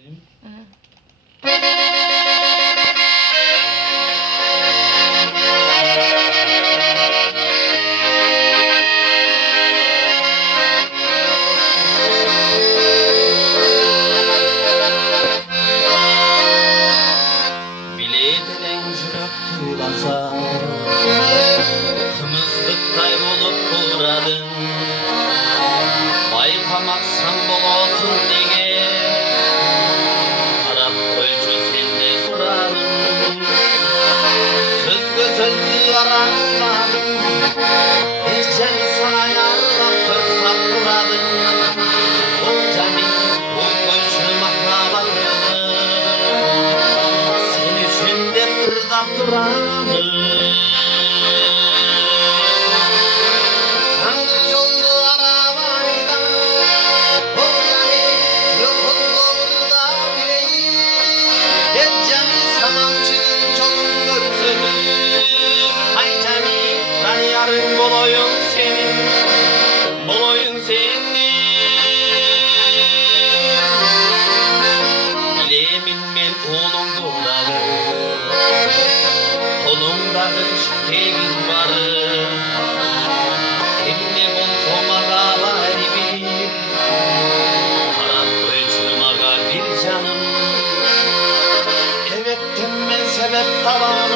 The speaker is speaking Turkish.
söyleyeyim. Bileğden cıraktı basa, kımızlıktay bolup uğradın. Baykamazsan bol olsun diye, Arap koycu sende sorarım. Sözgü sözlü aranmadım, Ecel sana yarlam kırsap duradın. O cani, o koycu mahrabalı, sen üçün de pırdak duramın. Yarın bolayın senin, bolayın senin. Bilemin men oğlumdur dağı, kolumdağı şekerin varı. Emme bol somağa var bir, Arap koyçumağa bir canım. Evet temmen sebep tamam.